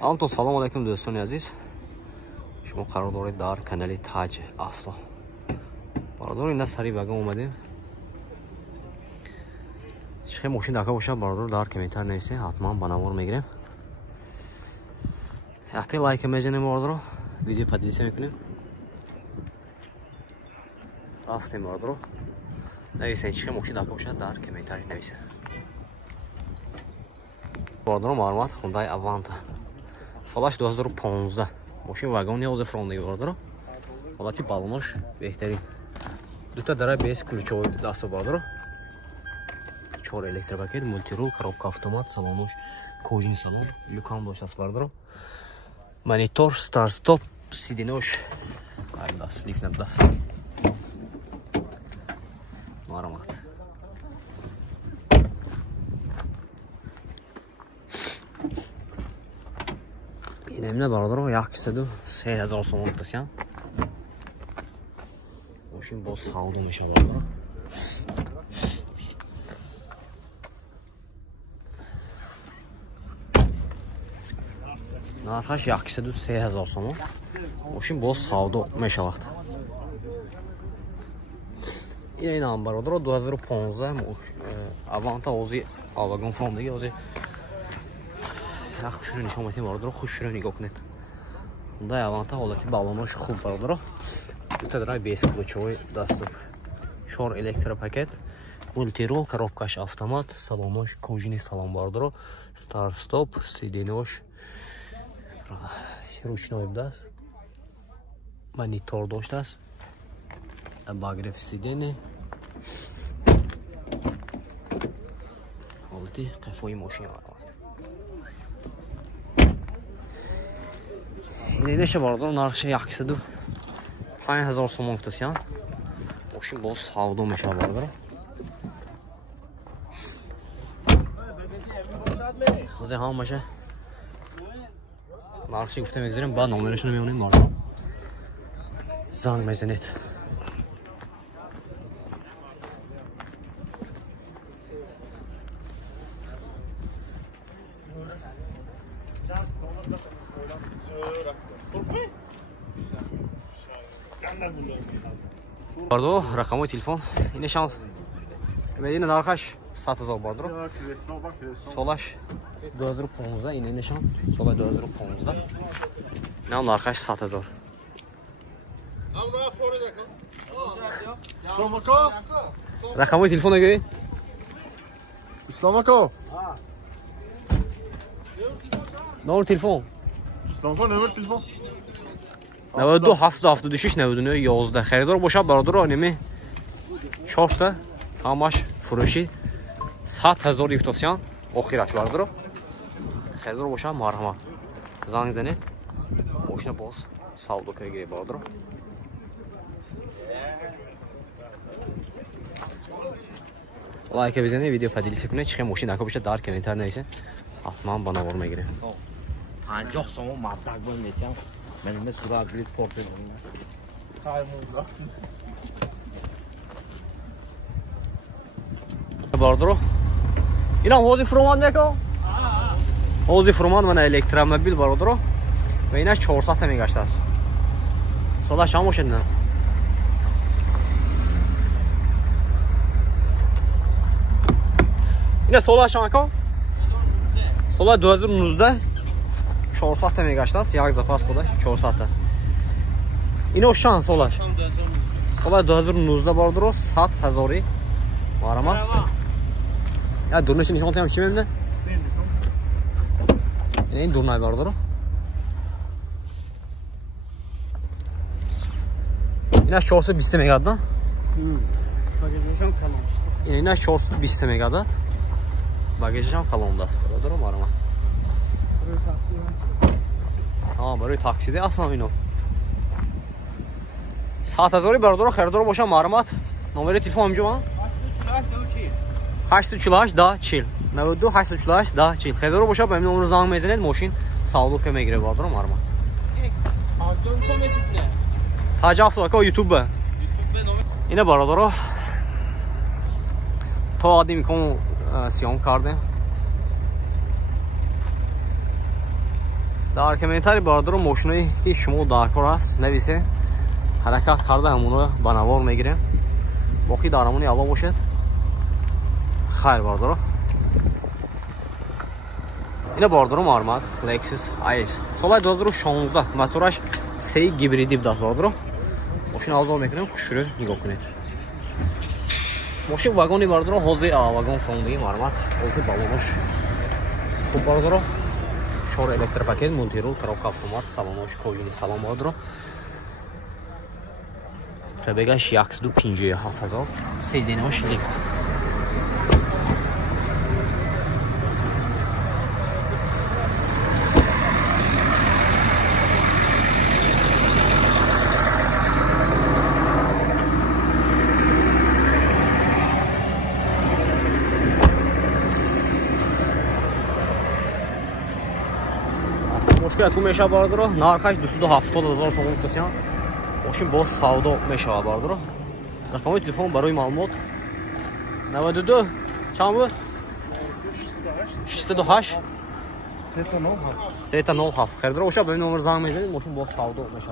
Амтон салом алейкум дӯстони азиз. Шумо қарор доред дар канали Таҷ Афзо. Бародор ина сари вагон омадем. Чӣ мошин дака боша бародор дар комментар нависе, ҳатман ба навор мегирем. Вақте лайк мезанем бародор, видео поделиться мекунем. Рафтем бародор. Нависен чӣ мошин дака боша дар комментар нависе. Бародор маълумот Hyundai Avanta. Солаш 2015. Мошин вагон 11 фронтаги бародор. Ҳолати балонош беҳтарин. Дута дара без ключовой даст бародор. 4 электропакет, мультирул, коробка автомат, салонош, кожаный салон, люкам доштаст бародор. Монитор, старт-стоп, сиденош. Даст, лифт надаст. Маълумот. Инемне бародор 103,000 сомон тасян. Мошин боз савдо меша бародор. Нархаш 103,000 сомон. Мошин боз савдо мешавад. Инам бародор 2015 Avanta ози авагон фромдаги ози хушро нишон метем бародор, хушро нигоҳ кунед. Hyundai Avanta ҳолати балонош хуб бародор. Дута дара без ключовой дастур. 4 электропакет, мультирол, коробкаш автомат, салонош, кожаный салон бародор, старт-стоп, сиденош, ручной даст. Монитор доштаст. Обогрев сидене. Ҳолати қафои мошин бародор. Инеша бародор нархи 105,000 сомон тасян. Мошин боз савдо меша бародор. Озе ҳамаша нархи гуфта мегзарем, баъд номерашон меонем бародор. Занг мезанед. Бардо рақамои телефон инешан медина нархаш 100,000 бардо. Солаш 2015 инешан сола 2015 на нархаш 100,000. Рақамои телефон агӣ Исламако. номер телефон Исламако номер телефон 92 776 99 11 харидор боша бародор неми 4 та ҳамаш фурӯши 100,000 юфтосян охираш бародор харидор боша марҳамат занг зане мошина боз савдо кагире бародор лайк бизане видео поделиться кунед чӣ мошин дака боша дар комментар нависе ҳатман ба навор мегирем 50 сомон мабдаг бо метям мене сурат грид порт бародор инам ҳози фурман мекон ҳози фурман мана электромобил бародор ва инаш 400 мегаштааст солаш ҳам бошед на ина солаш ҳам мекон сола 2019 400 мегаштааст як запас худаш 400 ино шан солаш сола 2019 бародор 100,000 марамат я дурнаши нишон кунам чӣ мемне ин дурнай бародор инаш 420 мегад да багажашам калон инаш 420 мегад да багажашам калон даст бародор марамат барои таксиде аслан ино 100,000 бародор харидор боша маълумот номери телефон ҳамҷо 848 10 40 92 848 10 40 харидор боша ба ин номер занг мезанед мошин савдо ка мегире бародор маълумот Таҷ Афзо ка ютуб ина бародор то адим кон сиём кардем дар комментарий бардору мошинои ки шумо даркор аст нависе, ҳаракат карда ҳамонро ба навор мегирем. боқӣ дармони алло бошед. хайр бардору. ина бардору мармад Lexus IS соли 2016 мотораш 3 гибриди будаст бардору. мошин авзор мекунем, хушрӯ нигоҳ кунед. мошин вагони бардору ҳозир вагон фондии мармад олти балонош хуб бардору. шор электропакет, монтирул, коробка автомат, салонош кожуни салон бардору. пробегаш 1,57,000, сиденош лифт. мошин яку мешава бардоро, нархаш 270,000 сомон гуфтасиям. мошин боз савдо мешава бардоро. рақамои телефон барои маълумот 92 чанд буд? 608 307. خیردار باشه به این نمره زنگ میزنید. ماشین با سودا میشه.